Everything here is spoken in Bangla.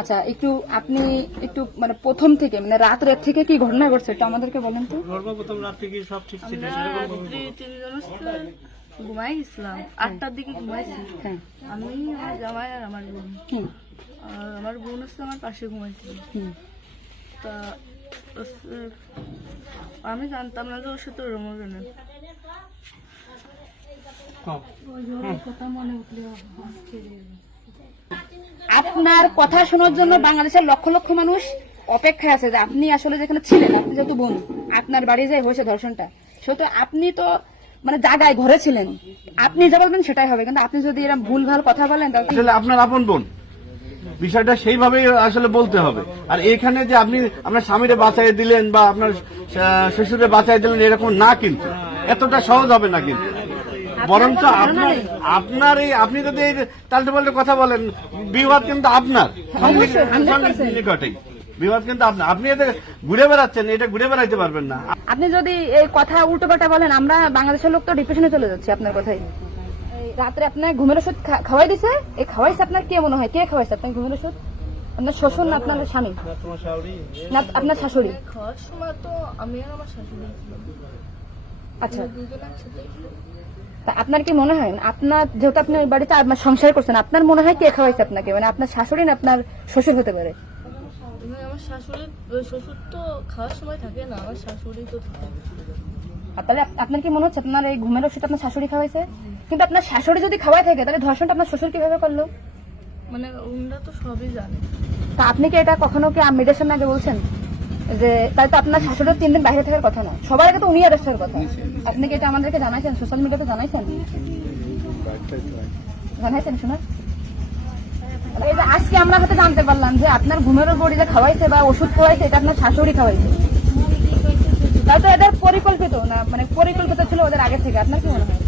আচ্ছা, একটু আপনি একটু মানে প্রথম থেকে মানে রাত থেকে কি ঘটনা ঘটছে একটু আমাদেরকে বলেন তো। সর্বপ্রথম রাত থেকে সব ঠিক ছিল। ঘুমাই গেছিলাম 8টার দিকে ঘুমাইছি। হ্যাঁ। আমি আমার জামাই আর আমার বোন, হুম। আর আমার বোন হচ্ছে আমার পাশে ঘুমাইছিল। হুম। তা হচ্ছে আমি জানতাম না যে ওর সাথে ওরম হবে না। আপনার কথা শোনার জন্য বাংলাদেশের লক্ষ লক্ষ মানুষ অপেক্ষায় আছে যে আপনি আসলে যেখানে ছিলেন, আপনি যেহেতু বোন, আপনার বাড়ি যে হয়েছে ধর্ষণটা, সেহেতু আপনি তো মানে জায়গায় ঘরে ছিলেন, আপনি যা বলবেন সেটাই হবে। কিন্তু আপনি যদি এরকম ভুলভাল কথা বলেন তাহলে আসলে আপনার আপন বোন, বিষয়টা সেইভাবে আসলে বলতে হবে। আর এখানে যে আপনি আপনার স্বামীরে বাঁচাই দিলেন বা আপনার শ্বশুরে বাঁচাই দিলেন এরকম না, কিন্তু এতটা সহজ হবে না। কিন্তু বরঞ্চ আপনার এই আপনি যদি তাল্টে পাল্টে কথা বলেন, বিবাদ কিন্তু আপনার নিকটেই, বিবাদ কিন্তু আপনার। আপনি এতে ঘুরে বেড়াচ্ছেন, এটা ঘুরে বেড়াইতে পারবেন না। আপনি যদি এই কথা উল্টোপাল্টা বলেন, আমরা বাংলাদেশের লোক তো ডিপ্রেশনে চলে যাচ্ছে আপনার কথাই। রাত্রে আপনার ঘুমের ওষুধ খাওয়াই দিছে, এই খাওয়াইছে আপনার কে মনে হয়, কে খাওয়াইছে আপনার ঘুমের ওষুধ? আপনার শ্বশুর না আপনার স্বামী না আপনার শাশুড়ি? খাওয়ার সময় তো আমি আর আমার শাশুড়ি ছিলাম। আচ্ছা, দুজন একসাথে ছিলাম। তা আপনার কি মনে হয় আপনার যেহেতু আপনি ওই বাড়িতে আপনার সংসার করছেন, আপনার মনে হয় কে খাওয়াইছে আপনাকে? মানে আপনার শাশুড়ি না আপনার শ্বশুর হতে পারে? আমার শাশুড়ি, শ্বশুর তো খাওয়ার সময় থাকে না, আমার শাশুড়ি তো থাকে। আর তাহলে আপনার কি মনে হচ্ছে আপনার এই ঘুমের ওষুধ আপনার শাশুড়ি খাওয়াইছে? কিন্তু আপনার শাশুড়ি যদি খাওয়াই থাকে তাহলে ধর্ষণটা আপনার শ্বশুর কিভাবে করলো? মানে ওনারা তো সবই জানে। তা আপনি কি এটা কখনো কি মিডিয়ার সামনে আগে বলছেন যে তাই তো আপনার শাশুড়ির 3 দিন বাইরে থাকার কথা না, সবার আগে তো উনি অ্যারেস্ট হওয়ার কথা? আপনি কি এটা আমাদেরকে জানাইছেন, সোশ্যাল মিডিয়াতে জানাইছেন? জানাইছেন শোনা? এই যে আজকে আমরা হয়তো জানতে পারলাম যে আপনার ঘুমের বড়ি যে খাওয়াইছে বা ওষুধ খাওয়াইছে এটা আপনার শাশুড়ি খাওয়াইছে, তাই তো এদের পরিকল্পিত না, মানে পরিকল্পিত ছিল ওদের আগে থেকে। আপনার কি মনে হয়?